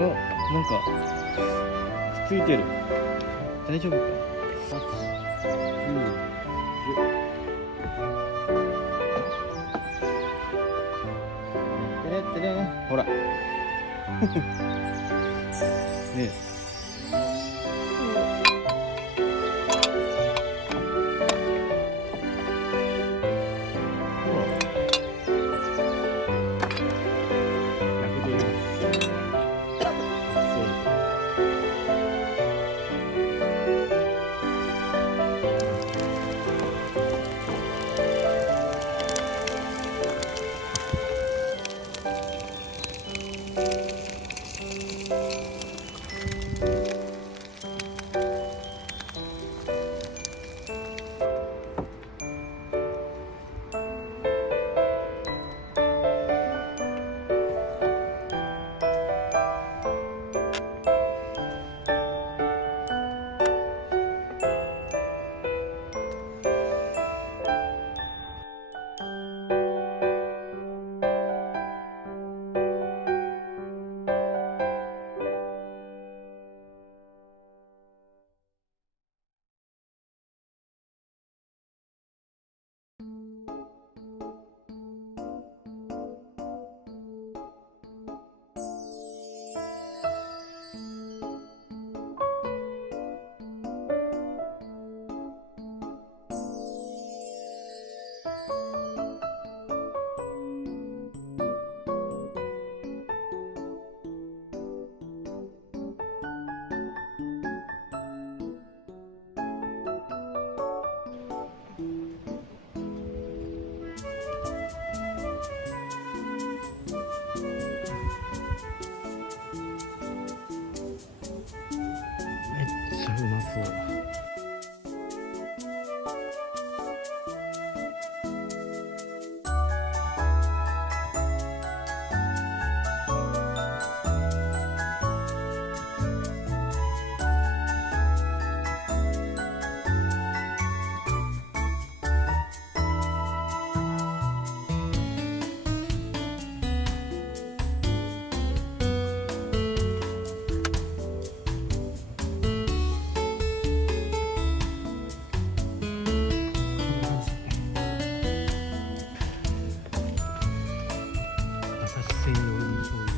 なんかくっついてる。大丈夫か。てれってれ、ほら。ねほら、泣けています。めっちゃうまそう。馬刺し専用に醤油。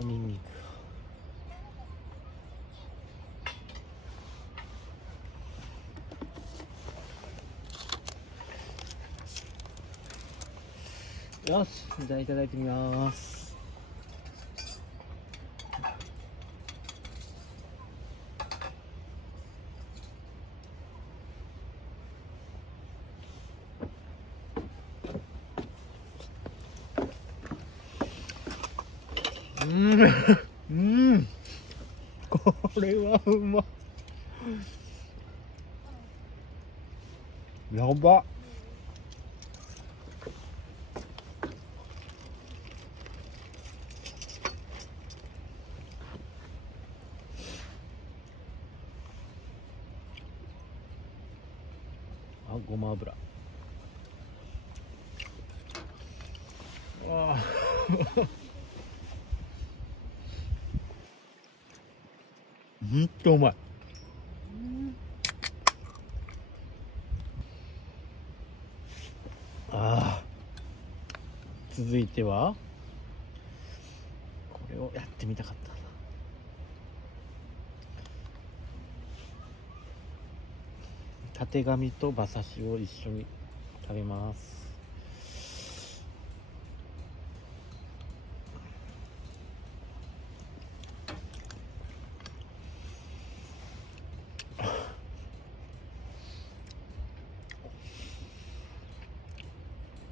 ニンニク。よし、じゃあいただいてみます。うん、これはうま。やば。ごま油。わあほんとうまい。続いてはこれをやってみたかったな。たてがみと馬刺しを一緒に食べます。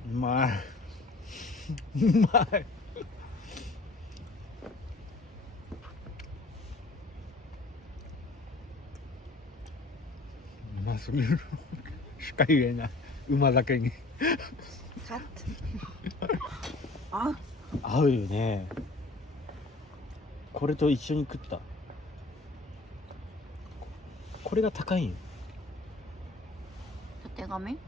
うまい。うまい。うますぎる。しか言えない。馬だけに。カット。あ、合うよね。これと一緒に食った。これが高いんよ。たてがみ。うん。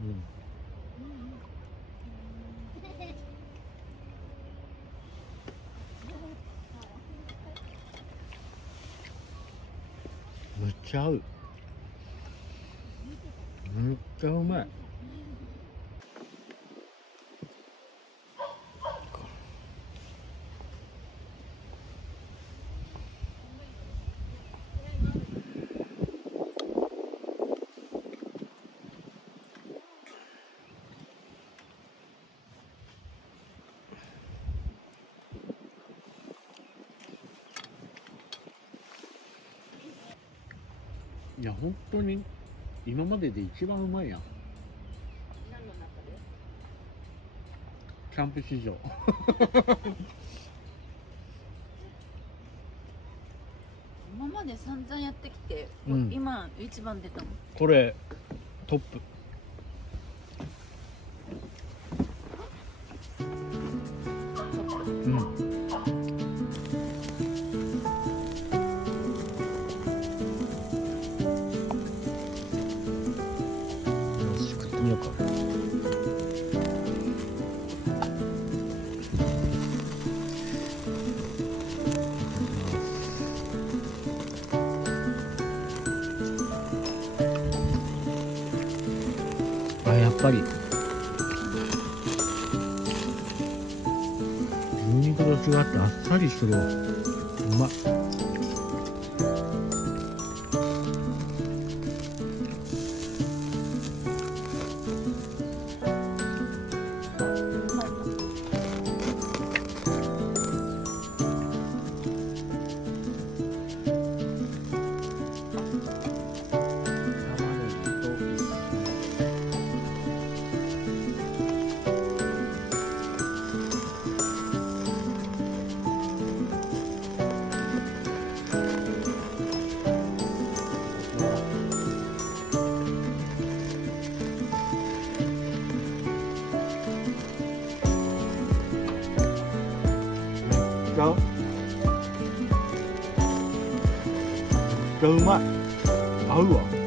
むっちゃ合う。めっちゃうまい。いや本当に今までで一番うまいやん。何の中で？キャンプ史上。今まで散々やってきて、うん今一番出たもん。これトップ。うん。よし食ってみようか。あ、やっぱり牛肉と違ってあっさりするわ。うまっ。玉ねぎと一緒に。めっちゃうまい。合うわ。